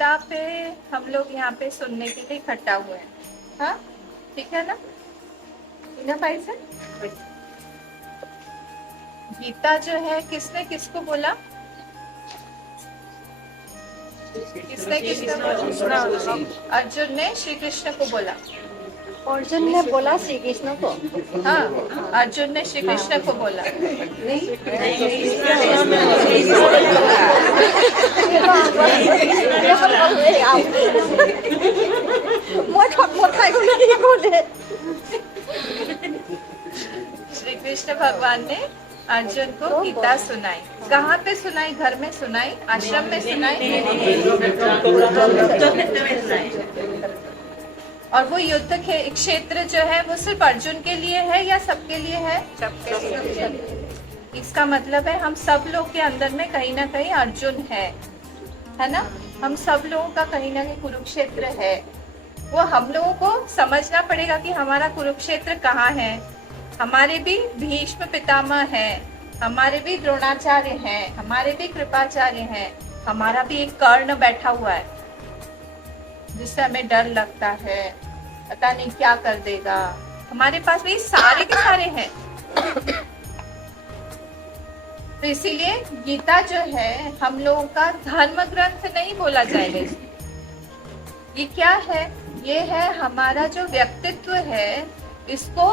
गीता पे हम लोग यहाँ पे सुनने के लिए इकट्ठा हुए हैं। हाँ, ठीक है ना? इना भाई से गीता जो है किसने किसको बोला? किसने किसको बोला? अर्जुन ने श्री कृष्ण को बोला। अर्जुन ने बोला श्री कृष्ण को। हाँ, अर्जुन ने श्री कृष्ण को बोला। श्री कृष्ण भगवान ने अर्जुन को गीता सुनाई। कहाँ पे सुनाई? घर में सुनाई? आश्रम में सुनाई? और वो युद्ध क्षेत्र जो है वो सिर्फ अर्जुन के लिए है या सबके लिए है? सबके लिए। इसका मतलब है हम सब लोग के अंदर में कहीं ना कहीं अर्जुन है ना? हम सब लोगों का कहीं ना कहीं कुरुक्षेत्र है। वो हम लोगों को समझना पड़ेगा कि हमारा कुरुक्षेत्र कहाँ है। हमारे भी भीष्म पितामह हैं, हमारे भी द्रोणाचार्य हैं, हमारे भी कृपाचार्य हैं, हमारा भी एक कर्ण बैठा हुआ है जिससे हमें डर लगता है, पता नहीं क्या कर देगा। हमारे पास भी सारे के सारे हैं। तो इसीलिए गीता जो है हम लोगों का धर्म ग्रंथ नहीं बोला जाएगा। ये क्या है? ये है हमारा जो व्यक्तित्व है, इसको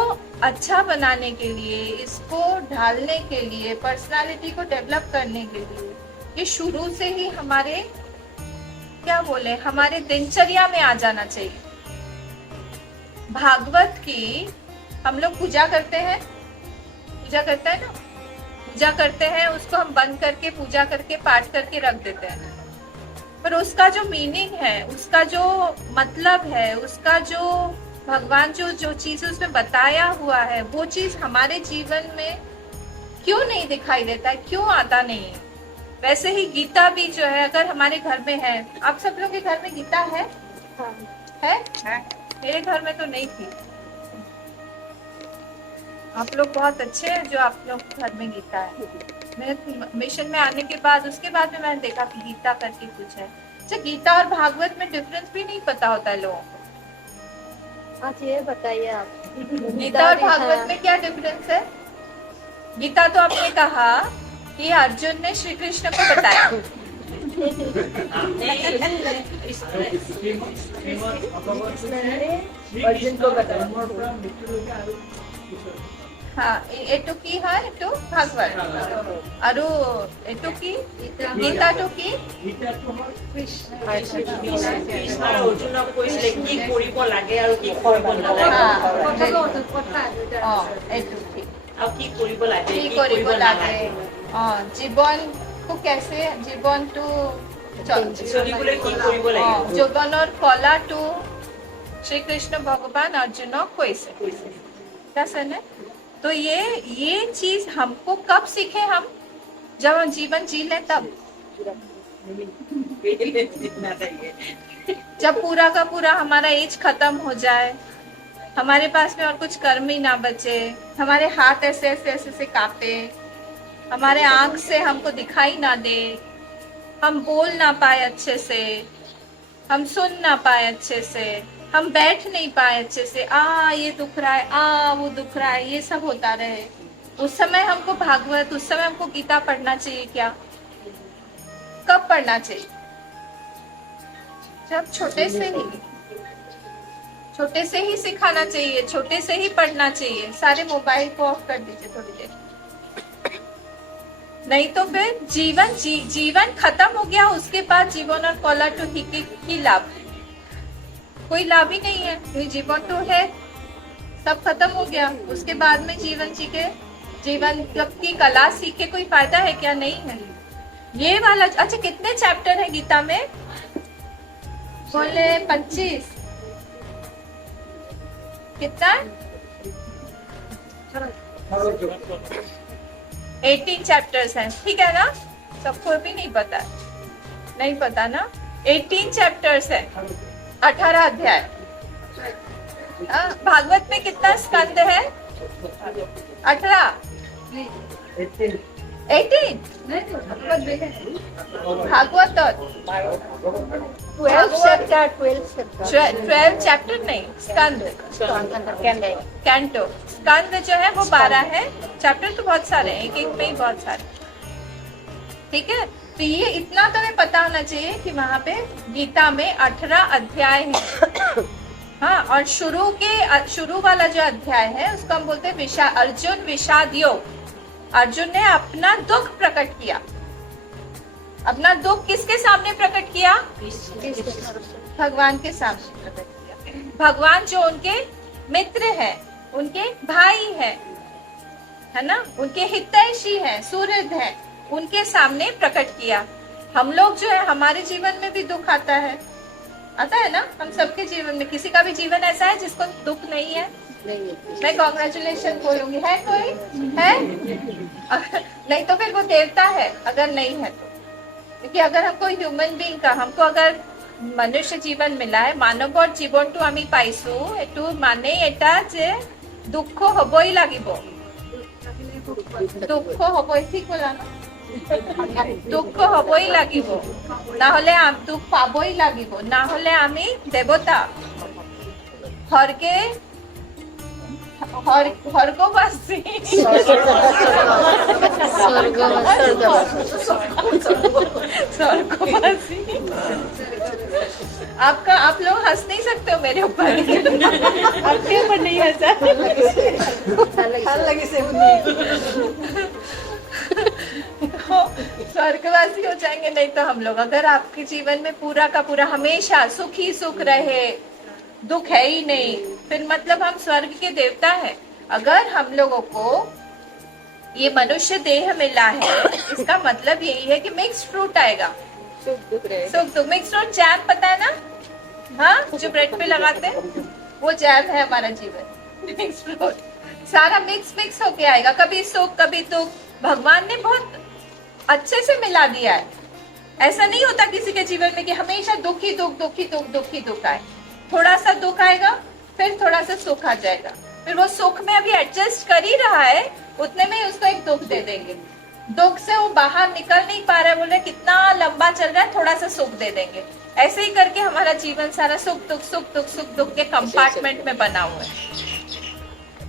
अच्छा बनाने के लिए, इसको ढालने के लिए, पर्सनालिटी को डेवलप करने के लिए ये शुरू से ही हमारे क्या बोले हमारे दिनचर्या में आ जाना चाहिए। भागवत की हम लोग पूजा करते हैं ना, पूजा करते हैं, उसको हम बंद करके पूजा करके पाठ करके रख देते हैं। पर उसका जो मीनिंग है, उसका जो मतलब है, उसका जो भगवान जो चीज उसमें बताया हुआ है, वो चीज हमारे जीवन में क्यों नहीं दिखाई देता है, क्यों आता नहीं है? वैसे ही गीता भी जो है अगर हमारे घर में है, आप सब लोग के घर में गीता है? हाँ। है? मेरे घर में तो नहीं थी। आप लोग बहुत अच्छे हैं जो आप लोग के घर में गीता है। मैं मिशन में आने के बाद उसके बाद में मैंने देखा कि गीता करके कुछ है। अच्छा, गीता और भागवत में डिफरेंस भी नहीं पता होता है लोगों को। अच्छा, ये बताइए आप। गीता और भागवत में क्या डिफरेंस है? गीता तो आपने कहा कि अर्जुन ने श्री कृष्ण को बताया। अर्जुन को बताया। हाँ, एटो की हाँ एटो भागवत और एटो की गीता तो की অৰ্জুনক কৈছিলে কি কৰিব লাগে আৰু কি কৰিব নালাগে আৰু কি কৰিব লাগে কি কৰিব নালাগে জীৱন को कैसे जीवन टू চলিবলৈ কি কৰিব লাগিব জীৱনৰ কলা टू श्री कृष्ण भगवान अर्जुन कैसे क्या सर है? तो ये चीज हमको कब सीखे? हम जब हम जीवन जी ले तब, जब पूरा का पूरा हमारा एज खत्म हो जाए, हमारे पास में और कुछ कर्म ही ना बचे, हमारे हाथ ऐसे ऐसे ऐसे से कांपे, हमारे आंख से हमको दिखाई ना दे, हम बोल ना पाए अच्छे से, हम सुन ना पाए अच्छे से, हम बैठ नहीं पाए अच्छे से, ये दुख रहा है, वो दुख रहा है, ये सब होता रहे। उस समय हमको भागवत, उस समय हमको गीता पढ़ना चाहिए क्या? कब पढ़ना चाहिए? जब छोटे से ही सिखाना चाहिए, छोटे से ही पढ़ना चाहिए। सारे मोबाइल को ऑफ कर दीजिए थोड़ी देर, नहीं तो फिर जीवन खत्म हो गया, उसके बाद जीवन और कॉलर टू ही लाभ, कोई लाभ ही नहीं है। जीवन तो है, सब खत्म हो गया, उसके बाद में जीवन जी के जीवन की कला सीख के कोई फायदा है क्या? नहीं है। ये वाला अच्छा, कितने चैप्टर है गीता में? बोले 25। कितना? 18 चैप्टर्स हैं, ठीक है ना? सबको भी नहीं पता ना? 18 चैप्टर्स है, 18 अध्याय। भागवत में कितना स्कंद है? 18। 18 भागवत 12 chapter 12 चैप्टर नहीं, स्कंद कैंटो। स्कंद जो है वो 12 है, चैप्टर तो बहुत सारे हैं, एक एक में ही बहुत सारे। ठीक है, तो ये इतना तो हमें पता होना चाहिए कि वहाँ पे गीता में 18 अध्याय हैं। हाँ, और शुरू वाला जो अध्याय है उसको हम बोलते हैं अर्जुन विषाद योग। अर्जुन ने अपना दुख प्रकट किया। अपना दुख किसके सामने प्रकट किया? भगवान के सामने प्रकट किया। भगवान जो उनके मित्र हैं, उनके भाई हैं, है ना, उनके हितैषी हैं, सुहृद हैं, उनके सामने प्रकट किया। हम लोग जो है, हमारे जीवन में भी दुख आता है ना, हम सबके जीवन में। किसी का भी जीवन ऐसा है जिसको दुख नहीं है? मैं कॉन्ग्रेचुलेशन बोलूंगी। है कोई? है? नहीं तो फिर वो देवता है, अगर नहीं है तो। क्योंकि अगर हमको ह्यूमन बीइंग का, हमको अगर मनुष्य जीवन मिला है, मानव जीवनटू आमी पाइसु, एटू माने एटा जे दुख हबई লাগিব। दुख हबई, ठीक बोला ना? दुख हबई লাগিব, ना हले दुख पाबई লাগিব, ना हले आमी देवता स्वर्गवासी। आप लोग हंस नहीं सकते हो मेरे ऊपर। आपके ऊपर नहीं हंसा। स्वर्गवासी हो जाएंगे नहीं तो हम लोग। अगर आपके जीवन में पूरा का पूरा हमेशा सुख ही सुख रहे, दुख है ही नहीं, फिर मतलब हम स्वर्ग के देवता हैं। अगर हम लोगों को ये मनुष्य देह मिला है, इसका मतलब यही है कि मिक्स्ड फ्रूट आएगा। सुख दुख मिक्स्ड फ्रूट, जैम पता है ना? हाँ, जो ब्रेड पे लगाते हैं वो जैम है हमारा जीवन। मिक्स्ड फ्रूट सारा मिक्स होके आएगा, कभी सुख कभी दुख। भगवान ने बहुत अच्छे से मिला दिया है। ऐसा नहीं होता किसी के जीवन में कि हमेशा दुख ही दुख आए। थोड़ा सा दुख आएगा, फिर थोड़ा सा सुख आ जाएगा, फिर वो सुख में अभी एडजस्ट कर ही रहा है, उतने में उसको एक दुख दे देंगे। दुख से वो बाहर निकल नहीं पा रहा है, बोले कितना लंबा चल रहा है, थोड़ा सा सुख दे देंगे। ऐसे ही करके हमारा जीवन सारा सुख दुख के कंपार्टमेंट में बना हुआ है।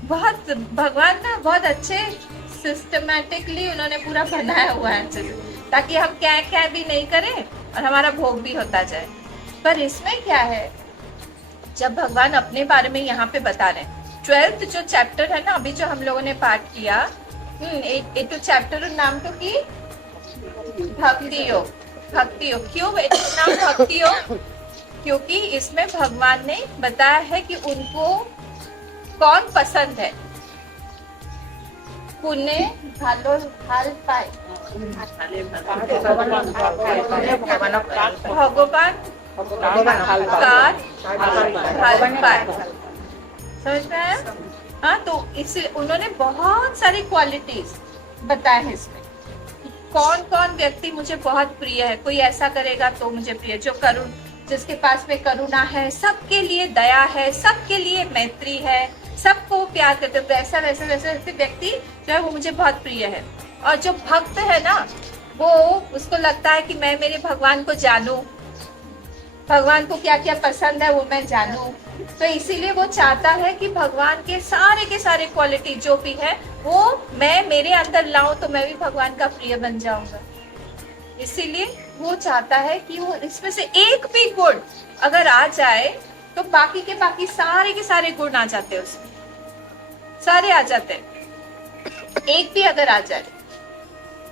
बहुत भगवान ना बहुत अच्छे सिस्टमैटिकली उन्होंने पूरा बनाया हुआ है, ताकि हम क्या भी नहीं करें और हमारा भोग भी होता जाए। पर इसमें क्या है, जब भगवान अपने बारे में यहाँ पे बता रहे हैं, 12th जो चैप्टर है ना, अभी जो हम लोगों ने पाठ किया, एक चैप्टर नाम तो की भक्ति योग। क्यों नाम भक्ति योग? क्योंकि इसमें भगवान ने बताया है कि उनको कौन पसंद है। पुण्य भालो हाल पाए, भगवान समझ में आया? हाँ, तो इसलिए उन्होंने बहुत सारी क्वालिटीज बताए हैं इसमें। कौन कौन व्यक्ति मुझे बहुत प्रिय है, कोई ऐसा करेगा तो मुझे प्रिय, जो करुण, जिसके पास में करुणा है, सबके लिए दया है, सबके लिए मैत्री है, सबको प्यार करते, वैसा व्यक्ति जो है वो मुझे बहुत प्रिय है। और जो भक्त है ना, वो उसको लगता है कि मैं मेरे भगवान को जानूं, भगवान को क्या क्या पसंद है वो मैं जानूं, तो इसीलिए वो चाहता है कि भगवान के सारे क्वालिटी जो भी है वो मैं मेरे अंदर लाऊं, तो मैं भी भगवान का प्रिय बन जाऊंगा। इसीलिए वो चाहता है कि वो इसमें से एक भी गुण अगर आ जाए तो बाकी के सारे गुण आ जाते हैं, उसमें सारे आ जाते हैं। एक भी अगर आ जाए,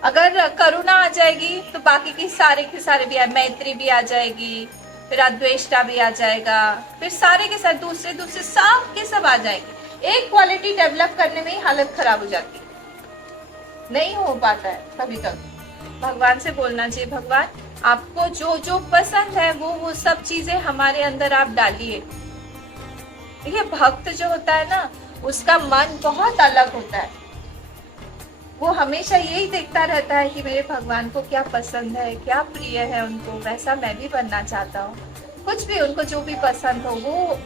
अगर करुणा आ जाएगी तो बाकी के सारे भी आ, मैत्री भी आ जाएगी, फिर अद्वेष्टा भी आ जाएगा, फिर सारे के साथ दूसरे सब के सब आ जाएंगे। एक क्वालिटी डेवलप करने में ही हालत खराब हो जाती है, नहीं हो पाता है कभी कभी। भगवान से बोलना चाहिए, भगवान आपको जो जो पसंद है वो सब चीजें हमारे अंदर आप डालिए। देखिए, भक्त जो होता है ना, उसका मन बहुत अलग होता है। वो हमेशा यही देखता रहता है कि मेरे भगवान को क्या पसंद है, क्या प्रिय है उनको, वैसा मैं भी बनना चाहता हूँ। कुछ भी उनको जो भी पसंद हो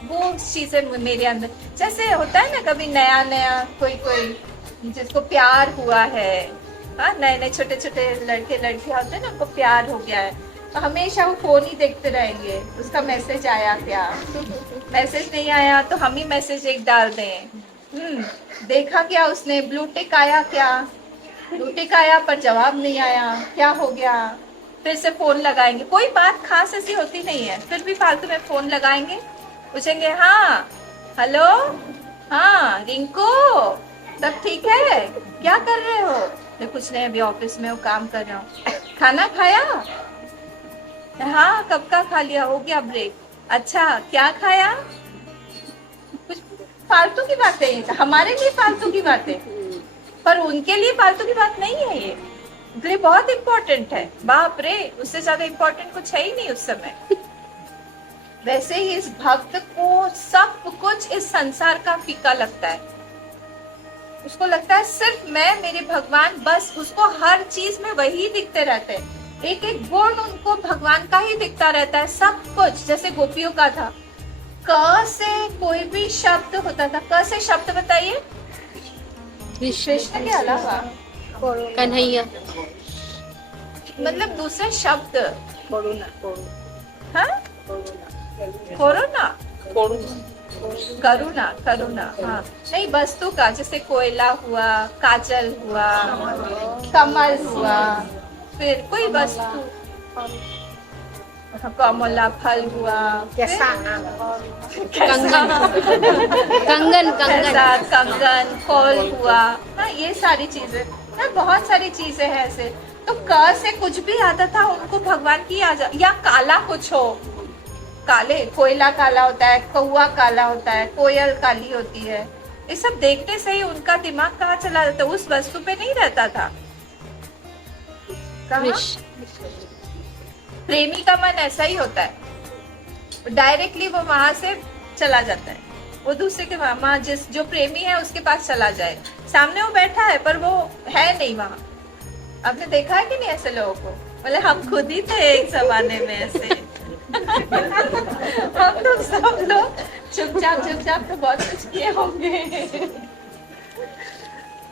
वो चीजें मेरे अंदर, जैसे होता है ना कभी नया कोई जिसको प्यार हुआ है, हाँ, नए नए छोटे छोटे लड़के लड़कियां होते हैं ना, उनको प्यार हो गया है तो हमेशा वो फोन ही देखते रहेंगे, उसका मैसेज आया क्या, मैसेज नहीं आया तो हम ही मैसेज एक डाल दें। देखा क्या उसने, ब्लू टिक आया क्या, ब्लू टिक आया पर जवाब नहीं आया, क्या हो गया, फिर से फोन लगाएंगे। कोई बात खास ऐसी होती नहीं है, फिर भी फालतू में फोन लगाएंगे, पूछेंगे हाँ हेलो, हाँ रिंकू सब ठीक है, क्या कर रहे हो, मैं कुछ नहीं, अभी ऑफिस में वो काम कर रहा हूँ। खाना खाया, हाँ कब का खा लिया, हो गया ब्रेक, अच्छा क्या खाया, कुछ फालतू की बातें, हमारे लिए फालतू की बातें, पर उनके लिए फालतू की बात नहीं है ये, उनके लिए बहुत इम्पोर्टेंट है। बाप रे, उससे ज्यादा इम्पोर्टेंट कुछ है ही नहीं उस समय। वैसे ही इस भक्त को सब कुछ इस संसार का फीका लगता है, उसको लगता है सिर्फ मैं, मेरे भगवान, बस उसको हर चीज में वही दिखते रहते हैं, एक एक गुण उनको भगवान का ही दिखता रहता है, सब कुछ। जैसे गोपियों का था, क से कोई भी शब्द होता था, क से शब्द बताइए, कृष्ण के अलावा कन्हैया, मतलब दूसरे शब्द, हाँ कोरोना, करुणा, करुणा, हाँ नहीं, वस्तु का, जैसे कोयला हुआ, काजल हुआ, कमल हुआ, फिर कोई वस्तु, कमला फल हुआ, कंगन, कंगन, कंगन, कंगन, फल हुआ, हाँ ये सारी चीजें, हाँ बहुत सारी चीजें हैं ऐसे। तो क से कुछ भी आता था उनको भगवान की आ जा, या काला कुछ हो, काले, कोयला काला होता है, कौआ काला होता है, कोयल काली होती है, ये सब देखने से ही उनका दिमाग कहाँ चला जाता, उस वस्तु पे नहीं रहता था। कहाँ? प्रेमी का मन ऐसा ही होता है, डायरेक्टली वो वहां से चला जाता है, वो दूसरे के वहां, जिस जो प्रेमी है उसके पास चला जाए, सामने वो बैठा है पर वो है नहीं वहां। आपने देखा है कि नहीं ऐसे लोगों को, मतलब हम खुद ही थे एक जमाने में ऐसे। हम तो सब लोग चुपचाप तो बहुत कुछ किए होंगे।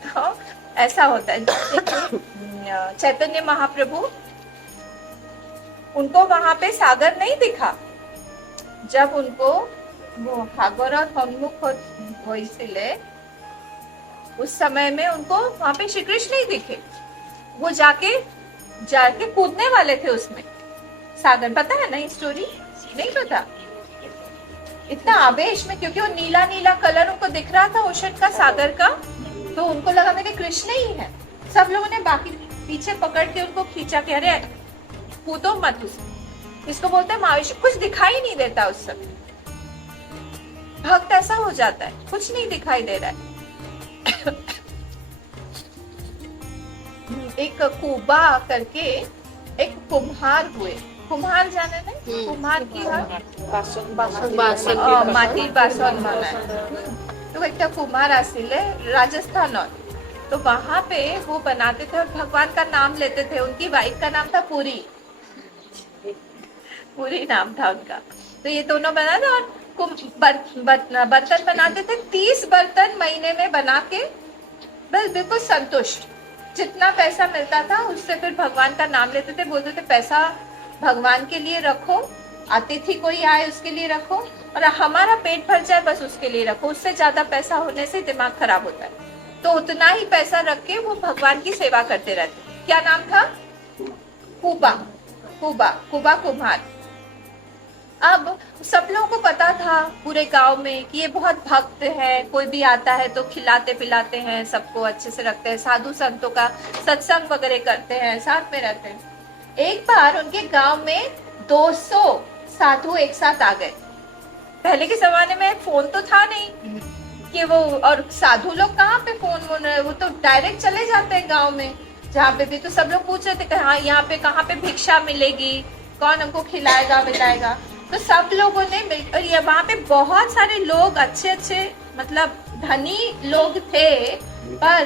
तो ऐसा होता है। चैतन्य महाप्रभु, उनको वहां पे सागर नहीं दिखा, जब उनको वो भागवत हनुमुख होइसिले, उस समय में उनको वहां पे श्री कृष्ण नहीं दिखे, वो जाके कूदने वाले थे उसमें सागर। पता है ना ये स्टोरी? नहीं पता? इतना आवेश में, क्योंकि वो नीला नीला कलर उनको दिख रहा था ओशन का, सागर का, तो उनको लगा मेरे कृष्ण ही है। सब लोगों ने बाकी पीछे पकड़ के उनको खींचा के, अरे कूदो मत उसमें, इसको बोलते हैं आवेश, कुछ दिखाई नहीं देता उस समय। भक्त ऐसा हो जाता है, कुछ नहीं दिखाई दे रहा है। एक कुबा करके एक कुम्हार हुए, कुम्हार जाने नहीं, कुम्हार की माटी बासन बनाए, तो एक कुम्हार आसिले राजस्थान, और तो वहां पे वो बनाते थे और भगवान का नाम लेते थे। उनकी वाइफ का नाम था पूरी, पूरी नाम था उनका। तो ये दोनों बनाते और बर्तन बनाते थे, 30 बर्तन महीने में बना के बस बिल्कुल संतुष्ट, जितना पैसा मिलता था उससे फिर भगवान का नाम लेते थे। बोलते थे पैसा भगवान के लिए रखो, अतिथि कोई आए उसके लिए रखो, और हमारा पेट भर जाए बस उसके लिए रखो, उससे ज्यादा पैसा होने से दिमाग खराब होता है। तो उतना ही पैसा रख के वो भगवान की सेवा करते रहते। क्या नाम था? कुबा, कुबा, कुबा कुम्हार। अब सब लोगों को पता था पूरे गांव में कि ये बहुत भक्त है, कोई भी आता है तो खिलाते पिलाते हैं, सबको अच्छे से रखते हैं, साधु संतों का सत्संग वगैरह करते हैं, साथ में रहते हैं। एक बार उनके गांव में 200 साधु एक साथ आ गए। पहले के जमाने में फोन तो था नहीं कि वो, और साधु लोग कहाँ पे फोन वोन, वो तो डायरेक्ट चले जाते हैं गाँव में जहाँ पे भी। तो सब लोग पूछ रहे थे कि हाँ यहाँ पे कहाँ पे भिक्षा मिलेगी, कौन हमको खिलाएगा मिलाएगा। तो सब लोगों ने मिल, और ये वहाँ पे बहुत सारे लोग अच्छे अच्छे मतलब धनी लोग थे, पर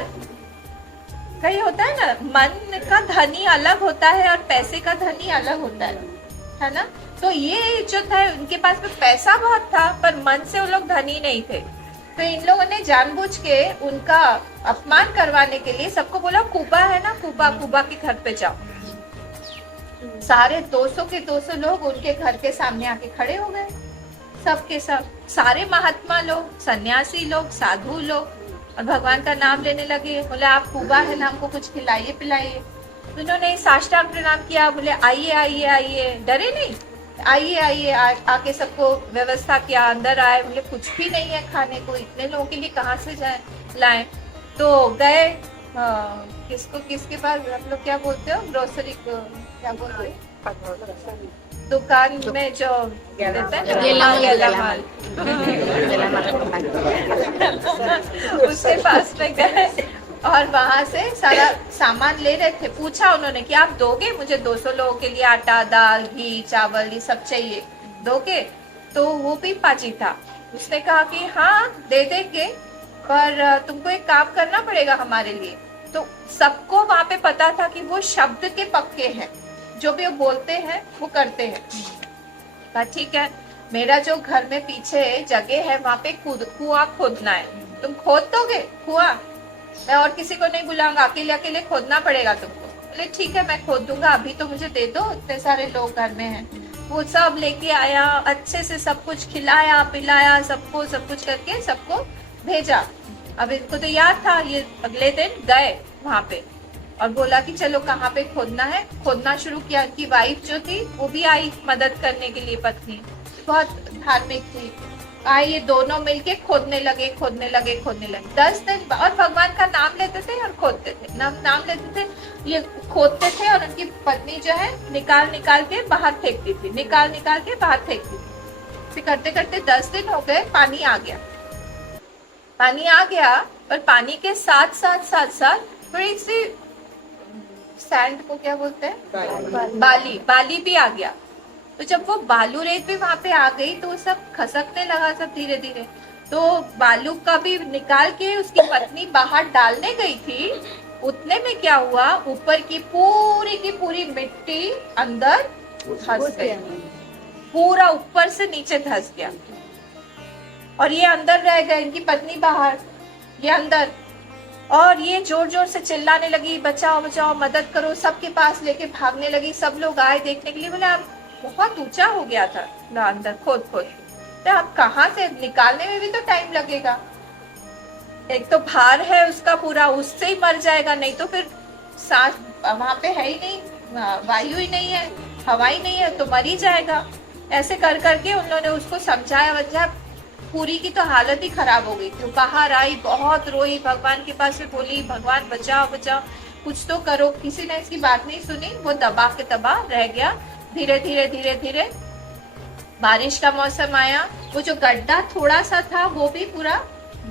कहीं होता है ना, मन का धनी अलग होता है और पैसे का धनी अलग होता है ना। तो ये जो था उनके पास में पैसा बहुत था, पर मन से वो लोग धनी नहीं थे। तो इन लोगों ने जानबूझ के उनका अपमान करवाने के लिए सबको बोला, कुबा है ना, कुबा, कुबा के घर पे जाओ। सारे 200 के 200 लोग उनके घर के सामने आके खड़े हो गए, सब के सब, सारे महात्मा लोग, सन्यासी लोग, साधु लोग, और भगवान का नाम लेने लगे। बोले आप कुबा है ना, हमको कुछ खिलाइए पिलाइए। तो उन्होंने साष्टांग प्रणाम किया, बोले आइए आइए आइए, डरे नहीं, आइए आइए, आके सबको व्यवस्था किया, अंदर आए। बोले कुछ भी नहीं है खाने को, इतने लोगों के लिए कहाँ से जाए लाएं। तो गए किसके पास, आप लोग क्या बोलते हो, ग्रोसरी को क्या बोलते हो, दुकान में जो देते हैं गेलामाल, उसके पास में गए और वहां से सारा सामान ले रहे थे। पूछा उन्होंने कि आप दोगे मुझे 200 लोगों के लिए आटा, दाल, घी, चावल, ये सब चाहिए, दोगे? तो वो भी पाजी था, उसने कहा कि हाँ दे देंगे, पर तुमको एक काम करना पड़ेगा हमारे लिए। तो सबको वहां पे पता था कि वो शब्द के पक्के हैं, जो भी वो बोलते हैं वो करते हैं। कहा ठीक है, मेरा जो घर में पीछे जगह है वहां पे कुआं खोदना है, तुम खोद दोगे कुआं? मैं और किसी को नहीं बुलाऊंगा, अकेले अकेले खोदना पड़ेगा तुमको। बोले ठीक है मैं खोद दूंगा, अभी तो मुझे दे दो, इतने सारे लोग घर में हैं। वो सब लेके आया, अच्छे से सब कुछ खिलाया पिलाया, सबको सब कुछ करके सबको भेजा। अब इनको तो याद था, ये अगले दिन गए वहां पे और बोला कि चलो कहाँ पे खोदना है। खोदना शुरू किया। उनकी वाइफ जो थी वो भी आई मदद करने के लिए, पत्नी बहुत धार्मिक थी, आई, ये दोनों मिलके खोदने लगे 10 दिन। और भगवान का नाम लेते थे और खोदते थे, नाम लेते थे, ये खोदते थे और उनकी पत्नी जो है निकाल के बाहर फेंकती थी, निकाल के बाहर फेंकती थी। फिर करते करते 10 दिन हो गए, पानी आ गया और पानी के साथ साथ थोड़ी सी सैंड को क्या बोलते हैं, बाली भी आ गया। तो जब वो बालू रेत भी वहां पे आ गई तो वो सब खसकने लगा, सब धीरे धीरे। तो बालू का भी निकाल के उसकी पत्नी बाहर डालने गई थी, उतने में क्या हुआ, ऊपर की पूरी मिट्टी अंदर धंस गई, पूरा ऊपर से नीचे धंस गया और ये अंदर रह गए, इनकी पत्नी बाहर, ये अंदर। और ये जोर जोर से चिल्लाने लगी, बचाओ बचाओ, मदद करो, सबके पास लेके भागने लगी। सब लोग आए देखने के लिए। बोले आप बहुत ऊंचा हो गया था ना अंदर, खोद तो आप कहाँ से, निकालने में भी तो टाइम लगेगा, एक तो भार है उसका पूरा, उससे ही मर जाएगा, नहीं तो फिर सांस वहां पे है ही नहीं, वायु ही नहीं है, हवा ही नहीं है, तो मर ही जाएगा। ऐसे कर करके उन्होंने उसको समझाया, पूरी की तो हालत ही खराब हो गई थी। बाहर आई, बहुत रोई, भगवान के पास में बोली, भगवान बचाओ बचाओ, कुछ तो करो। किसी ने इसकी बात नहीं सुनी, वो दबा के दबा रह गया। धीरे धीरे बारिश का मौसम आया, वो जो गड्ढा थोड़ा सा था वो भी पूरा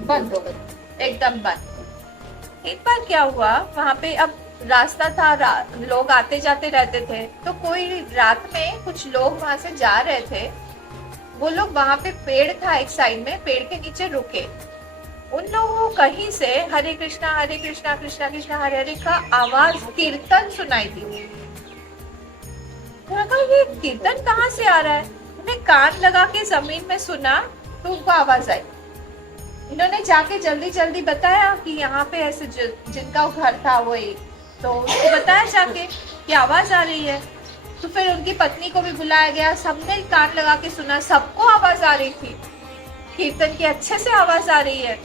बंद हो गया, एकदम बंद। एक बार क्या हुआ, वहां पे अब रास्ता था, लोग आते जाते रहते थे, तो कोई रात में कुछ लोग वहां से जा रहे थे। वो लोग वहां पे पेड़ था एक साइड में, पेड़ के नीचे रुके। उन लोगों को कहीं से हरे कृष्णा कृष्णा कृष्णा हरे हरे का आवाज, कीर्तन सुनाई दी। ये कीर्तन कहाँ से आ रहा है? उन्हें कान लगा के जमीन में सुना तो उनको आवाज आई। इन्होंने जाके जल्दी जल्दी बताया कि यहाँ पे ऐसे जिनका घर था वही, तो उसको बताया जाके कि आवाज आ रही है। तो फिर उनकी पत्नी को भी बुलाया गया, सबने कान लगा के सुना, सबको आवाज आ रही थी, कीर्तन की अच्छे से आवाज आ रही है।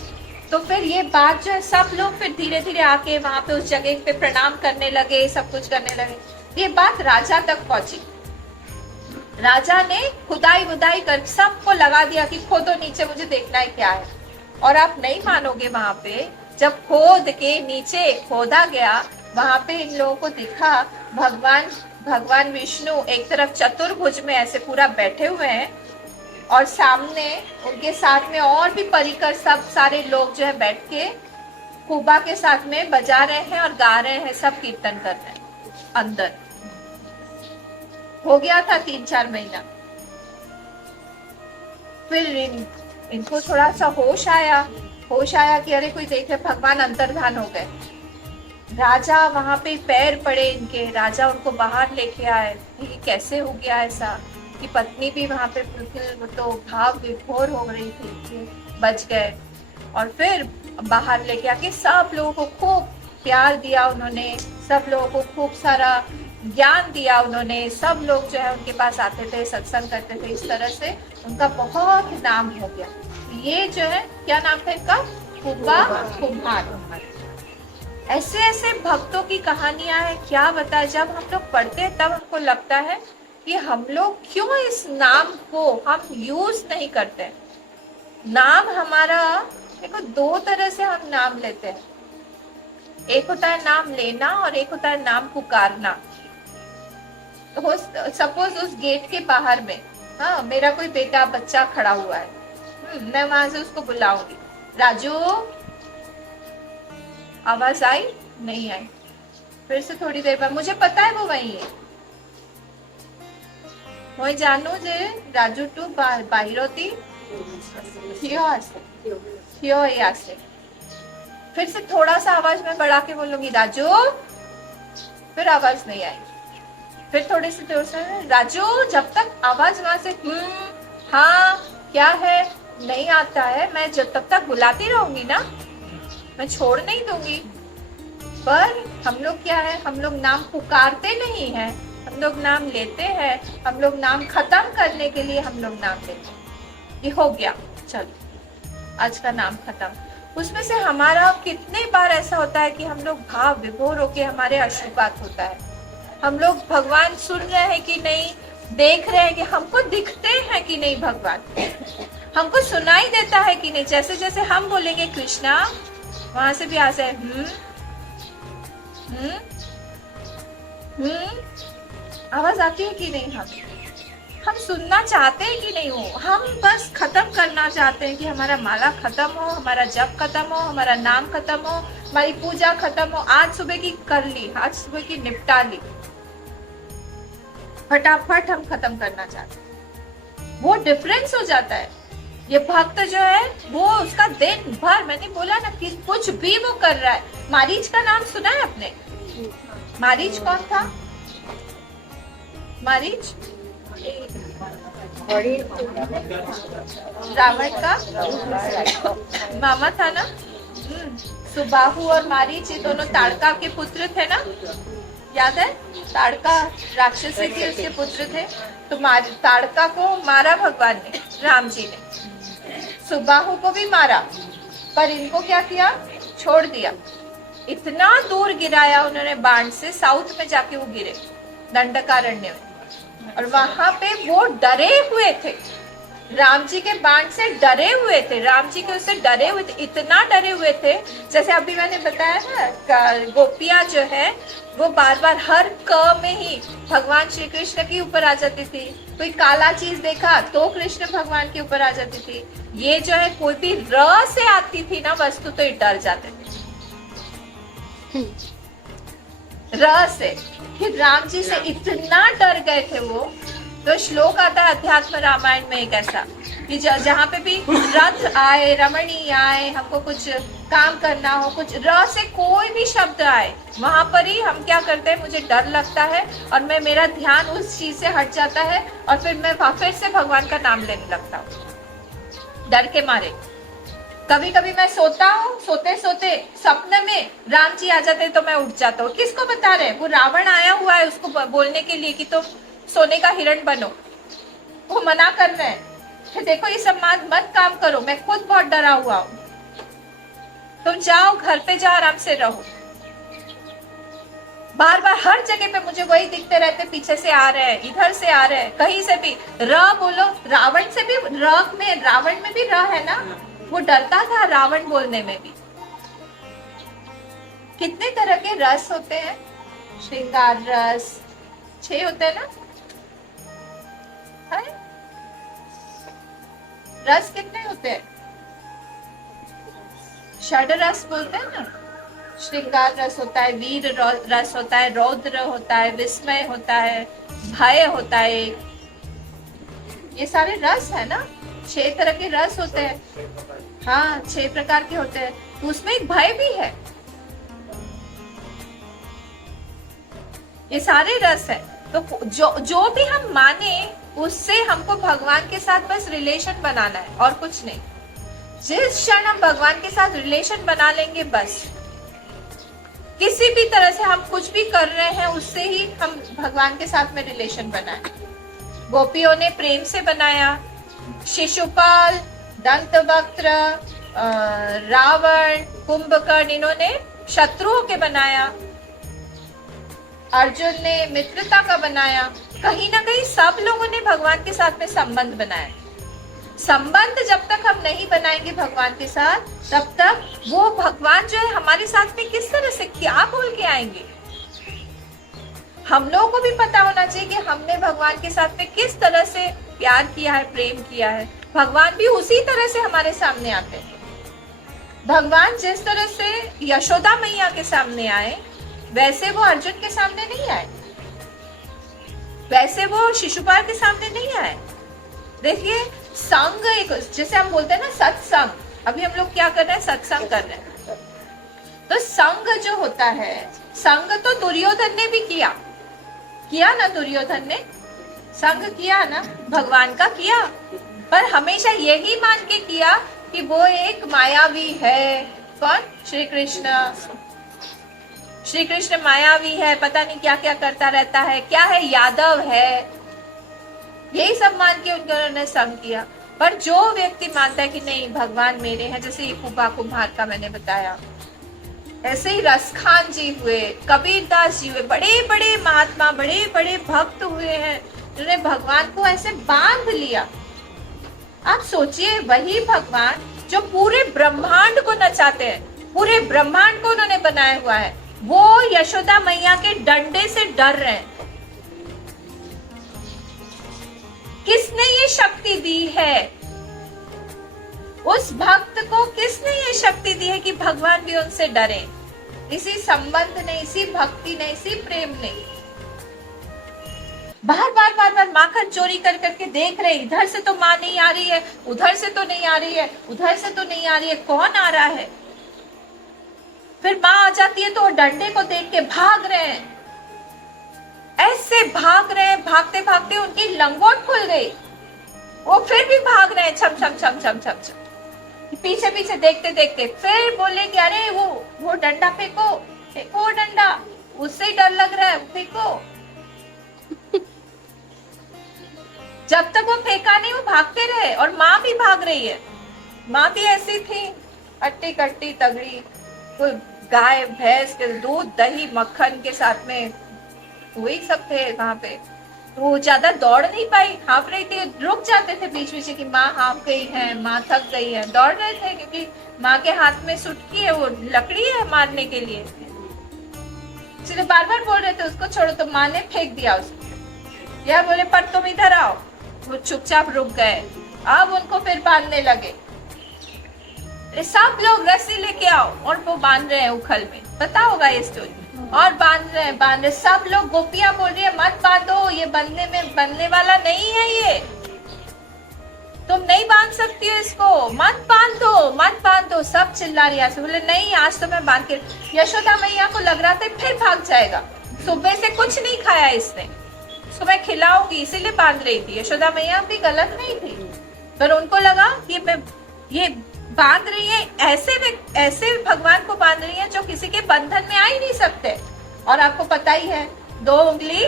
तो फिर ये बात जो है, सब लोग फिर धीरे धीरे आके वहां पे उस जगह पे प्रणाम करने लगे, सब कुछ करने लगे। ये बात राजा तक पहुंची। राजा ने खुदाई वुदाई कर सबको लगा दिया कि खोदो नीचे, मुझे देखना है क्या है। और आप नहीं मानोगे, वहां पे जब खोद के नीचे खोदा गया, वहां पे इन लोगों को दिखा भगवान विष्णु एक तरफ चतुर्भुज में ऐसे पूरा बैठे हुए हैं और सामने उनके साथ में और भी परिकर सब सारे लोग जो है बैठ के कुबा के साथ में बजा रहे हैं और गा रहे हैं, सब कीर्तन कर रहे हैं। अंदर हो गया था 3-4 महीना। फिर इनको थोड़ा सा होश आया कि अरे कोई देखे, भगवान अंतर्धान हो गए। राजा वहां पे पैर पड़े इनके, राजा उनको बाहर लेके आए। ये कैसे हो गया ऐसा कि पत्नी भी वहां पे तो भाव विभोर हो रही थी, बच गए। और फिर बाहर लेके आके सब लोगों को खूब प्यार दिया उन्होंने, सब लोगों को खूब सारा ज्ञान दिया उन्होंने। सब लोग जो है उनके पास आते थे, सत्संग करते थे। इस तरह से उनका बहुत नाम हो गया। ये जो है क्या नाम था इनका? कुब्बा कुम्हार। ऐसे ऐसे भक्तों की कहानियां हैं, क्या बताए। जब हम लोग पढ़ते हैं तब हमको लगता है कि हम लोग क्यों इस नाम को हम यूज नहीं करते। नाम हमारा, देखो दो तरह से हम नाम लेते हैं। एक होता है नाम लेना और एक होता है नाम पुकारना। तो सपोज उस गेट के बाहर में, हाँ, मेरा कोई बेटा बच्चा खड़ा हुआ है, मैं वहां से उसको बुलाऊंगी, राजू, आवाज आई? नहीं आई। फिर से थोड़ी देर बाद मुझे पता है वो वही है, मैं जानू जे राजू टू बाहिरती से। फिर से थोड़ा सा आवाज में बढ़ा के बोलूंगी, राजू, फिर आवाज नहीं आई। फिर थोड़ी सी देर से, राजू, जब तक आवाज वहां से हाँ क्या है नहीं आता है, मैं जब तक बुलाती रहूंगी ना, मैं छोड़ नहीं दूंगी। पर हम लोग क्या है, हम लोग नाम पुकारते नहीं है, हम लोग नाम लेते हैं। हम लोग नाम खत्म करने के लिए हम लोग नाम लेते हैं। ये हो गया, चलो आज का नाम खत्म। उसमें से हमारा कितने बार ऐसा होता है कि हम लोग भाव विभोर होके हमारे अशुभात होता है। हम लोग भगवान सुन रहे हैं कि नहीं, देख रहे हैं कि हमको दिखते हैं कि नहीं, भगवान हमको सुनाई देता है कि नहीं। जैसे जैसे हम बोलेंगे कृष्णा, वहां से भी आ जाए आवाज आती है कि नहीं। हम सुनना चाहते हैं कि नहीं हो। हम बस खत्म करना चाहते हैं कि हमारा माला खत्म हो, हमारा जप खत्म हो, हमारा नाम खत्म हो, हमारी पूजा खत्म हो। आज सुबह की कर ली, आज सुबह की निपटा ली, फटाफट हम खत्म करना चाहते हैं। वो डिफरेंस हो जाता है। ये भक्त जो है वो उसका दिन भर, मैंने बोला ना कि कुछ भी वो कर रहा है। मारीच का नाम सुना है आपने? मारीच कौन था? मारीच रावण का मामा था ना। सुबाहु और मारीच ये दोनों ताड़का के पुत्र थे ना, याद है? ताड़का राक्षसी थी, उसके पुत्र थे। तो ताड़का को मारा भगवान ने, राम जी ने। सुबाहु को भी मारा, पर इनको क्या किया? छोड़ दिया। इतना दूर गिराया उन्होंने बाण से, साउथ में जाके वो गिरे, दंडकारण्य में। और वहां पे वो डरे हुए थे, राम जी के बाण से डरे हुए थे, राम जी के उससे डरे हुए थे। इतना डरे हुए थे, जैसे अभी मैंने बताया ना, गोपियां जो है वो बार बार हर क में ही भगवान श्री कृष्ण के ऊपर आ जाती थी। कोई काला चीज देखा तो कृष्ण भगवान के ऊपर आ जाती थी। ये जो है कोई भी र से आती थी ना वस्तु, तो ये डर जाते थे र से। फिर राम जी से इतना डर गए थे वो। तो श्लोक आता है अध्यात्म रामायण में एक ऐसा कि जहाँ पे भी रथ आए, रमणी आए, हमको कुछ काम करना हो, कुछ र से कोई भी शब्द आए, वहां पर ही हम क्या करते हैं, मुझे डर लगता है और मेरा ध्यान उस चीज से हट जाता है और फिर मैं फिर से भगवान का नाम लेने लगता हूँ डर के मारे। कभी कभी मैं सोता हूँ, सोते सोते सपने में राम जी आ जाते तो मैं उठ जाता हूँ। किसको बता रहे? वो रावण आया हुआ है उसको बोलने के लिए कि तुम सोने का हिरण बनो। वो मना कर रहे हैं कि देखो ये सब मत काम करो, मैं खुद बहुत डरा हुआ हूँ, तुम जाओ घर पे जाओ, आराम से रहो। बार बार हर जगह पे मुझे वही दिखते रहते, पीछे से आ रहे हैं, इधर से आ रहे हैं, कहीं से भी र बोलो। रावण से भी रावण में भी र है ना, वो डरता था रावण बोलने में भी। कितने तरह के रस होते हैं, श्रृंगार रस 6 होते हैं ना, है? रस कितने होते हैं? षड रस बोलते हैं ना। श्रृंगार रस होता है, वीर रस होता है, रौद्र होता है, विस्मय होता है, भय होता है। ये सारे रस है ना। 6 तरह के रस होते हैं। हाँ, 6 प्रकार के होते हैं। उसमें एक भय भी है। ये सारे रस है। तो जो भी हम माने उससे हमको भगवान के साथ बस रिलेशन बनाना है और कुछ नहीं। जिस क्षण हम भगवान के साथ रिलेशन बना लेंगे, बस किसी भी तरह से हम कुछ भी कर रहे हैं उससे ही हम भगवान के साथ में रिलेशन बनाए। गोपियों ने प्रेम से बनाया, शिशुपाल, दंतवक्त्र, रावण, कुंभकर्ण, इन्होंने शत्रुओं के बनाया। अर्जुन ने मित्रता का बनाया। कहीं ना कहीं सब लोगों ने भगवान के साथ में संबंध बनाया। संबंध जब तक हम नहीं बनाएंगे भगवान के साथ, तब तक वो भगवान जो है हमारे साथ में किस तरह से क्या बोल के आएंगे। हम लोगों को भी पता होना चाहिए कि हमने भगवान के साथ में किस तरह से प्यार किया है, प्रेम किया है। भगवान भी उसी तरह से हमारे सामने आते हैं। भगवान जिस तरह से यशोदा मैया के सामने आए, वैसे वो अर्जुन के सामने नहीं आए, वैसे वो शिशुपाल के सामने नहीं आए। देखिए, संग एक, जैसे हम बोलते हैं ना सत्संग, अभी हम लोग क्या कर रहे हैं, सत्संग कर रहे हैं। तो संग जो होता है, संग तो दुर्योधन ने भी किया ना, दुर्योधन ने संग किया ना, भगवान का किया, पर हमेशा यही मान के किया कि वो एक मायावी है। कौन? श्री कृष्ण। श्री कृष्ण मायावी है, पता नहीं क्या क्या करता रहता है, क्या है, यादव है, यही सब मान के उन्होंने संग किया। पर जो व्यक्ति मानता है कि नहीं भगवान मेरे हैं, जैसे ये कुबा कुम्हार का मैंने बताया, ऐसे ही रसखान जी हुए, कबीरदास जी हुए, बड़े बड़े महात्मा, बड़े बड़े भक्त हुए हैं जिन्होंने भगवान को ऐसे बांध लिया। आप सोचिए, वही भगवान जो पूरे ब्रह्मांड को नचाते हैं, पूरे ब्रह्मांड को उन्होंने बनाया हुआ है, वो यशोदा मैया के डंडे से डर रहे हैं। किसने ये शक्ति दी है? उस भक्त को किसने ये शक्ति दी है कि भगवान भी उनसे डरे? इसी संबंध ने, इसी भक्ति ने, इसी प्रेम ने। बार बार माखन चोरी कर करके देख रहे, इधर से तो माँ नहीं आ रही है, उधर से तो नहीं आ रही है, उधर से तो नहीं आ रही है, कौन आ रहा है? फिर माँ आ जाती है तो वो डंडे को देख के भाग रहे हैं, ऐसे भाग रहे हैं, भागते भागते उनकी लंगोट खुल गई, वो फिर भी भाग रहे हैं, छम छम छम छम छम छम, पीछे पीछे देखते देखते। फिर बोले कि अरे वो डंडा फेंको, फेंको वो डंडा, उससे ही डर लग रहा है, फेंको। जब तक वो फेंका नहीं, वो भागते रहे, और माँ भी भाग रही है। माँ भी ऐसी थी, हट्टी कट्टी तगड़ी, कोई गाय भैंस के दूध दही मक्खन के साथ में वही सब थे वहां पे। तो वो ज्यादा दौड़ नहीं पाई, हाँफ रही थी, रुक जाते थे बीच बीच कि माँ हाँफ गई है, माँ थक गई है, दौड़ रहे थे क्योंकि माँ के हाथ में सुटकी है, वो लकड़ी है मारने के लिए, इसलिए बार बार बोल रहे थे उसको छोड़ो, तो माँ ने फेंक दिया उसको, या बोले पर तुम इधर आओ, वो चुपचाप रुक गए। अब उनको फिर बांधने लगे, सब लोग रस्सी लेके आओ, और वो बांध रहे हैं उखल में, पता होगा ये स्टोरी, और बांध रहे सब लोग। गोपियां बोल रही है मत बांधो, ये बनने वाला नहीं है, ये तुम नहीं बांध सकती हो इसको, मत बांधो, सब चिल्ला रही है। बोले नहीं, आज तो मैं बांध के। यशोदा मैया को लग रहा था फिर भाग जाएगा, सुबह से कुछ नहीं खाया इसने, इसको मैं खिलाऊंगी, इसीलिए बांध रही थी। यशोदा मैया भी गलत नहीं थी, पर उनको लगा कि मैं ये बांध रही है, ऐसे भगवान को बांध रही है जो किसी के बंधन में आ ही नहीं सकते। और आपको पता ही है, 2 उंगली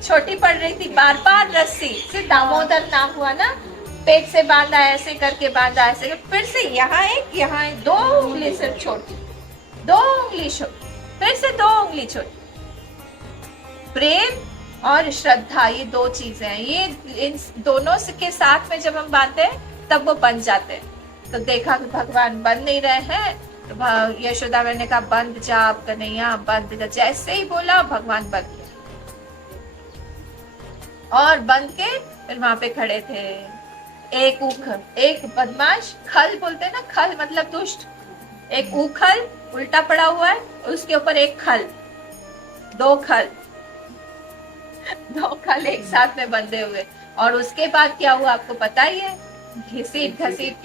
छोटी पड़ रही थी, बार बार रस्सी से दामोदर नाम हुआ ना, पेट से बांधा, ऐसे करके बांधा, ऐसे फिर से यहाँ एक 2 उंगली सिर्फ छोटी, 2 उंगली छोटी, फिर से 2 उंगली छोटी। प्रेम और श्रद्धा, ये 2 चीजें हैं, ये इन दोनों के साथ में जब हम बांधते हैं तब वो बन जाते हैं। तो देखा कि भगवान बंद नहीं रहे हैं, तो यशोदा ने कहा बंद जा कन्हैया, बंद जा। जैसे ही बोला भगवान बंद किया, और बंद के फिर वहां पे खड़े थे एक बदमाश, खल बोलते हैं ना, खल मतलब दुष्ट, एक उखल उल्टा पड़ा हुआ है, उसके ऊपर एक खल, 2 खल एक साथ में बंधे हुए। और उसके बाद क्या हुआ आपको पता ही है, घसीट घसीट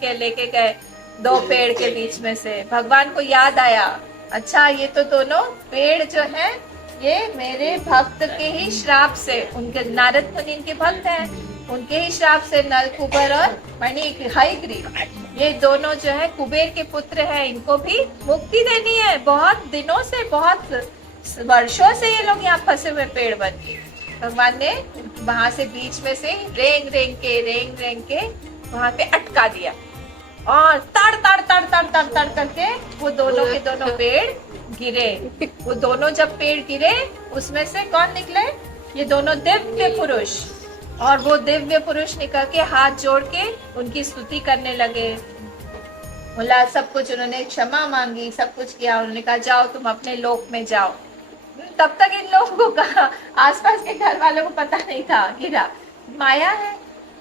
के लेके गए 2 पेड़ के बीच में से। भगवान को याद आया, अच्छा ये तो दोनों पेड़ जो है ये मेरे भक्त के ही श्राप से, उनके नारद मुनि इनके भक्त हैं, उनके ही श्राप से नल, कुबेर और मणि हयग्रीव, ये दोनों जो है कुबेर के पुत्र हैं, इनको भी मुक्ति देनी है। बहुत दिनों से, बहुत वर्षों से ये लोग यहाँ फंसे हुए पेड़ बन के, भगवान ने वहां से बीच में से रेंग रेंग के वहां पे अटका दिया और तड़ करके वो दोनों के दोनों पेड़ गिरे। वो दोनों जब पेड़ गिरे उसमें से कौन निकले? ये दोनों दिव्य पुरुष। और वो दिव्य पुरुष निकल के हाथ जोड़ के उनकी स्तुति करने लगे। बोला सब कुछ, उन्होंने क्षमा मांगी, सब कुछ किया। उन्होंने कहा जाओ तुम अपने लोक में जाओ। तब तक इन लोगों को कहा, आसपास के घर वालों को पता नहीं था गिरा, माया है।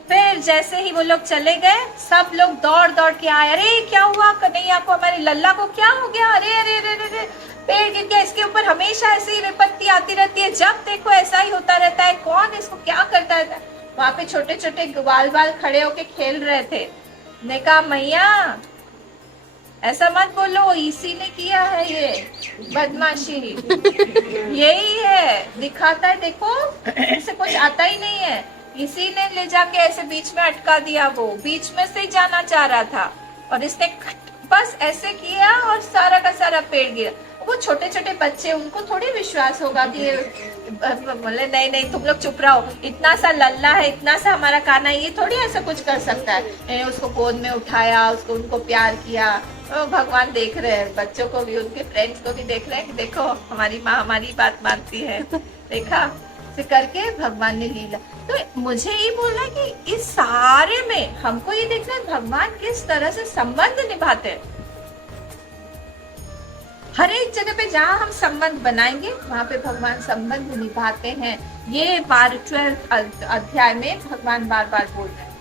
फिर जैसे ही वो लोग चले गए, सब लोग दौड़ के आए। अरे क्या हुआ कन्हैया को, हमारे लल्ला को क्या हो गया? अरे अरे अरे अरे पेड़ गिर गया, इसके ऊपर हमेशा ऐसी ही विपत्ति आती रहती है, जब देखो ऐसा ही होता रहता है, कौन इसको क्या करता रहता है? वहां पे छोटे छोटे ग्वाल बाल खड़े होके खेल रहे थे। ने कहा मैया ऐसा मत बोलो, इसी ने किया है ये बदमाशी, यही है, दिखाता है, देखो इसे कुछ आता ही नहीं है, इसी ने ले जाके ऐसे बीच में अटका दिया। वो बीच में से ही जाना चाह रहा था और इसने बस ऐसे किया और सारा का सारा पेड़ गिरा। वो छोटे छोटे बच्चे, उनको थोड़ी विश्वास होगा कि बोले नहीं तुम लोग चुप रहो, इतना सा लल्ला है, इतना सा हमारा कान्हा, ये थोड़ी ऐसा कुछ कर सकता है। उसको गोद में उठाया, उसको उनको प्यार किया। भगवान देख रहे हैं, बच्चों को भी, उनके फ्रेंड्स को भी देख रहे हैं कि देखो हमारी माँ हमारी बात मानती है। देखा से करके भगवान ने लीला। तो मुझे ये बोलना है कि इस सारे में हमको ये देखना है भगवान किस तरह से संबंध निभाते हैं। हर एक जगह पे जहाँ हम संबंध बनाएंगे वहां पे भगवान संबंध निभाते हैं। ये 12 अध्याय में भगवान बार बार बोल रहे हैं,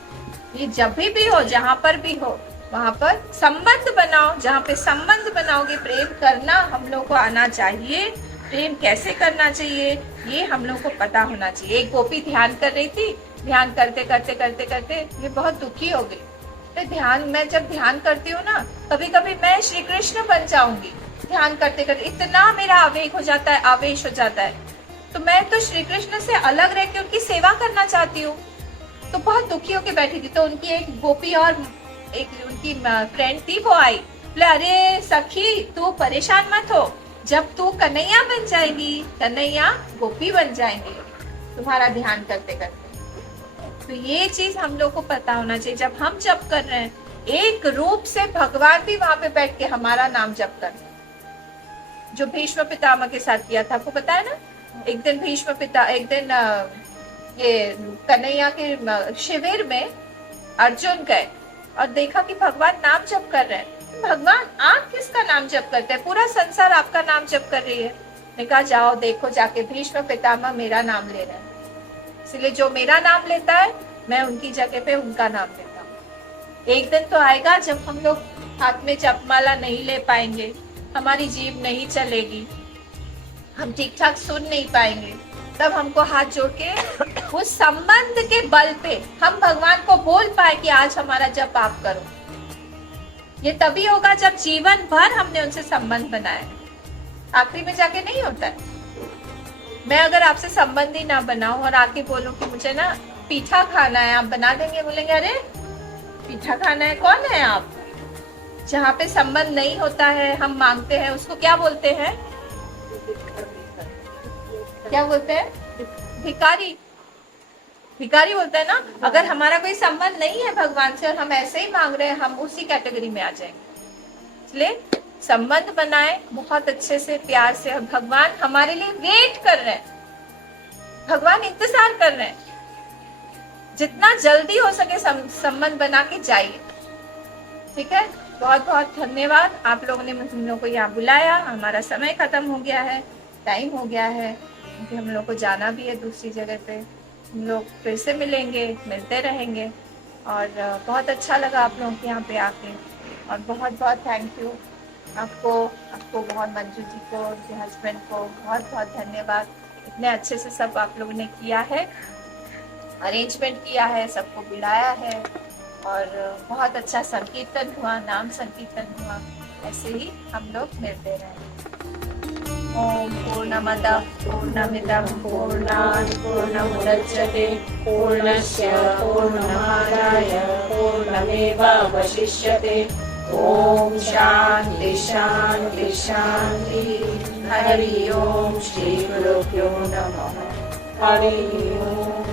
ये जब भी हो, जहाँ पर भी हो, वहां पर संबंध बनाओ। जहाँ पे संबंध बनाओगे, प्रेम करना हम लोग को आना चाहिए। प्रेम कैसे करना चाहिए ये हम लोग को पता होना चाहिए। एक गोपी ध्यान कर रही थी, ध्यान करते ये बहुत दुखी हो गई। तो ध्यान, मैं जब ध्यान करती हूँ ना, कभी कभी मैं श्री कृष्ण बन जाऊंगी। ध्यान करते इतना मेरा आवेग हो जाता है, आवेश हो जाता है, तो मैं तो श्री कृष्ण से अलग रह के उनकी सेवा करना चाहती हूँ। तो बहुत दुखी होके बैठी थी। तो उनकी एक गोपी और एक उनकी फ्रेंड थी, वो आई, बोले अरे सखी तू परेशान मत हो, जब तू कन्हैया बन जाएगी, कन्हैया गोपी बन जाएंगे तुम्हारा ध्यान करते करते। तो ये चीज हम लोग को पता होना चाहिए। जब हम जप कर रहे हैं, एक रूप से भगवान भी वहां पे बैठ के हमारा नाम जप कर रहे हैं, जो भीष्म पितामह के साथ किया था, आपको पता है ना। एक दिन एक दिन ये कन्हैया के शिविर में अर्जुन गए और देखा कि भगवान नाम जप कर रहे हैं। भगवान आप किसका नाम जप करते हैं? पूरा संसार आपका नाम जप कर रही है। ने कहा जाओ देखो जाके, भीष्म पितामह मेरा नाम ले रहे हैं, इसलिए जो मेरा नाम लेता है मैं उनकी जगह पे उनका नाम लेता हूँ। एक दिन तो आएगा जब हम लोग हाथ में जपमाला नहीं ले पाएंगे, हमारी जीभ नहीं चलेगी, हम ठीक ठाक सुन नहीं पाएंगे, तब हमको हाथ जोड़ के उस संबंध के बल पे हम भगवान को बोल पाए कि आज हमारा जप आप करो। ये तभी होगा जब जीवन भर हमने उनसे संबंध बनाया, आखिरी में जाके नहीं होता है। मैं अगर आपसे संबंध ही ना बनाऊं और आके बोलूं कि मुझे ना पीठा खाना है, आप बना देंगे? बोलेंगे अरे पीठा खाना है, कौन है आप? जहाँ पे संबंध नहीं होता है, हम मांगते हैं, उसको क्या बोलते हैं? क्या बोलते हैं? भिखारी। भिखारी बोलते हैं ना। अगर हमारा कोई संबंध नहीं है भगवान से और हम ऐसे ही मांग रहे हैं, हम उसी कैटेगरी में आ जाएंगे। इसलिए संबंध बनाए बहुत अच्छे से, प्यार से। और भगवान हमारे लिए वेट कर रहे हैं, भगवान इंतजार कर रहे हैं। जितना जल्दी हो सके संबंध बना के जाइए, ठीक है। बहुत बहुत धन्यवाद, आप लोगों ने हम लोग को यहाँ बुलाया। हमारा समय खत्म हो गया है, टाइम हो गया है, क्योंकि हम लोग को जाना भी है दूसरी जगह पे। हम लोग फिर से मिलेंगे, मिलते रहेंगे। और बहुत अच्छा लगा आप लोगों के यहाँ पे आके, और बहुत बहुत थैंक यू आपको बहुत, मंजू जी को, उनके हस्बैंड को बहुत बहुत धन्यवाद। इतने अच्छे से सब आप लोगों ने किया है, अरेंजमेंट किया है, सबको बुलाया है, और बहुत अच्छा संकीर्तन हुआ, नाम संकीर्तन हुआ। ऐसे ही हम लोग मिलते रहे। ओम पूर्ण पूर्णमदः पूर्णमिदं पूर्णात् पूर्णमुदच्यते पूर्णस्य पूर्णमादाय पूर्णमेवावशिष्यते ॐ शान्ति शान्ति शान्ति हरि ओम श्री गुरुभ्यो नमः हरि ओम।